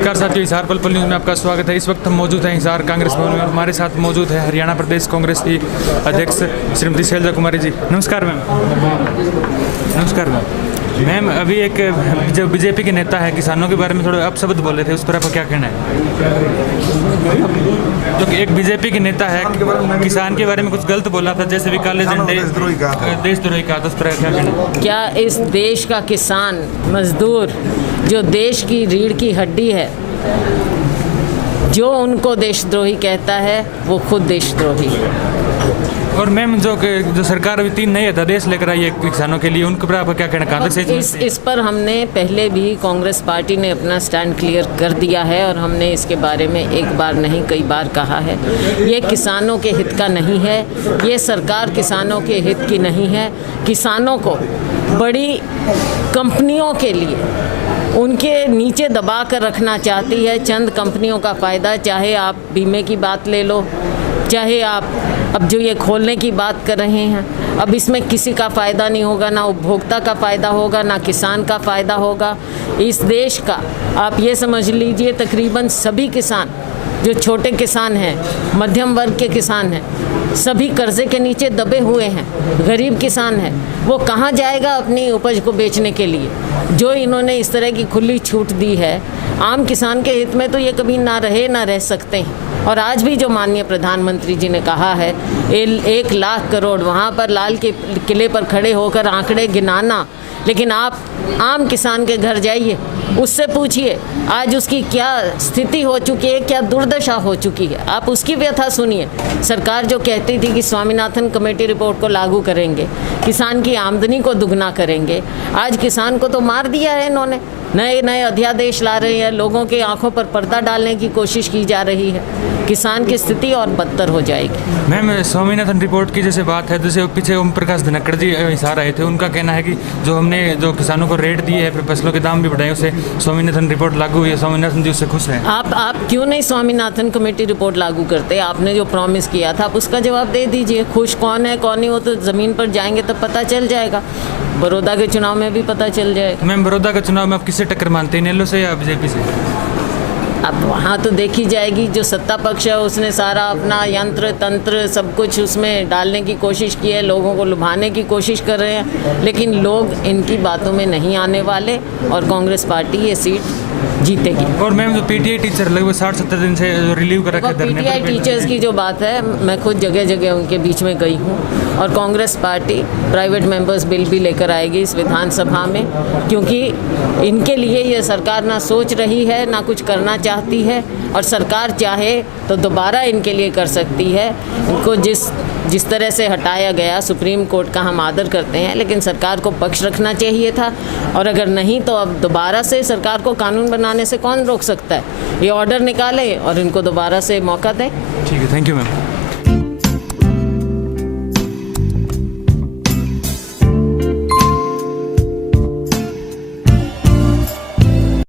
नमस्कार साथियों, हिसार पल पल न्यूज़ में आपका स्वागत है। इस वक्त हम मौजूद हैं हिसार कांग्रेस भवन में और हमारे साथ मौजूद है हरियाणा प्रदेश कांग्रेस की अध्यक्ष श्रीमती शैलजा कुमारी जी। नमस्कार मैम। नमस्कार मैम। मैम, अभी एक जो बीजेपी के नेता है किसानों के बारे में थोड़े अपशब्द बोले थे, उस पर आपका क्या कहना है? जो एक बीजेपी के नेता है किसान के बारे में कुछ गलत बोला था, जैसे भी काले झंडे देशद्रोही का, तो उस पर क्या कहना है? क्या इस देश का किसान मजदूर जो देश की रीढ़ की हड्डी है, जो उनको देशद्रोही कहता है वो खुद देशद्रोही है। और मैम, जो सरकार अभी 3 नए अध्यादेश लेकर आई है किसानों के लिए, उनके ऊपर आपका क्या कहना? कहाँ तक इस पर हमने पहले भी कांग्रेस पार्टी ने अपना स्टैंड क्लियर कर दिया है और हमने इसके बारे में एक बार नहीं कई बार कहा है। ये किसानों के हित का नहीं है, ये सरकार किसानों के हित की नहीं है। किसानों को बड़ी कंपनियों के लिए उनके नीचे दबा कर रखना चाहती है। चंद कंपनियों का फ़ायदा, चाहे आप बीमे की बात ले लो, चाहे आप अब जो ये खोलने की बात कर रहे हैं, अब इसमें किसी का फ़ायदा नहीं होगा, ना उपभोक्ता का फ़ायदा होगा, ना किसान का फ़ायदा होगा। इस देश का आप ये समझ लीजिए तकरीबन सभी किसान, जो छोटे किसान हैं, मध्यम वर्ग के किसान हैं, सभी कर्जे के नीचे दबे हुए हैं। गरीब किसान है, वो कहाँ जाएगा अपनी उपज को बेचने के लिए? जो इन्होंने इस तरह की खुली छूट दी है, आम किसान के हित में तो ये कभी ना रह सकते हैं। और आज भी जो माननीय प्रधानमंत्री जी ने कहा है 1 लाख करोड़, वहाँ पर लाल के किले पर खड़े होकर आंकड़े गिनाना, लेकिन आप आम किसान के घर जाइए, उससे पूछिए आज उसकी क्या स्थिति हो चुकी है, क्या दुर्दशा हो चुकी है। आप उसकी व्यथा सुनिए। सरकार जो कहती थी कि स्वामीनाथन कमेटी रिपोर्ट को लागू करेंगे, किसान की आमदनी को दुगना करेंगे, आज किसान को तो मार दिया है इन्होंने। नए अध्यादेश ला रहे हैं, लोगों के आंखों पर पर्दा डालने की कोशिश की जा रही है। किसान की स्थिति और बदतर हो जाएगी। मैम, स्वामीनाथन रिपोर्ट की जैसे बात है, जैसे पीछे ओम प्रकाश धनखड़ जी हिसार आए थे, उनका कहना है कि जो किसानों को रेट दिए है, फसलों के दाम भी बढ़ाए, उसे स्वामीनाथन रिपोर्ट लागू हुई है, स्वामीनाथन जी उससे खुश हैं। आप क्यों नहीं स्वामीनाथन कमेटी रिपोर्ट लागू करते? आपने जो प्रॉमिस किया था आप उसका जवाब दे दीजिए। खुश कौन है कौन नहीं, वो तो ज़मीन पर जाएंगे तब पता चल जाएगा। बड़ौदा के चुनाव में भी पता चल जाएगा। मैम, बड़ौदा के चुनाव में आप किससे टक्कर मानते हैं, इनेलो से या बीजेपी से? अब वहाँ तो देखी जाएगी। जो सत्ता पक्ष है उसने सारा अपना यंत्र तंत्र सब कुछ उसमें डालने की कोशिश की है, लोगों को लुभाने की कोशिश कर रहे हैं, लेकिन लोग इनकी बातों में नहीं आने वाले और कांग्रेस पार्टी ये सीट जीतेगी। और मैम, जो पीटीआई टीचर लगभग 60-70 दिन से जो रिलीव कर रखे धरने पर, पीटीआई टीचर्स की जो बात है, मैं खुद जगह जगह उनके बीच में गई हूँ और Congress party private members bill भी लेकर आएगी इस विधानसभा में, क्योंकि इनके लिए ये सरकार ना सोच रही है ना कुछ करना चाहती है, और सरकार चाहे तो दोबारा इनके लिए कर सकती है। इनको जिस तरह से हटाया गया, सुप्रीम कोर्ट का हम आदर करते हैं, लेकिन सरकार को पक्ष रखना चाहिए था, और अगर नहीं तो अब दोबारा से सरकार को कानून बनाने से कौन रोक सकता है? ये ऑर्डर निकाले और इनको दोबारा से मौका दें। ठीक है, थैंक यू मैम।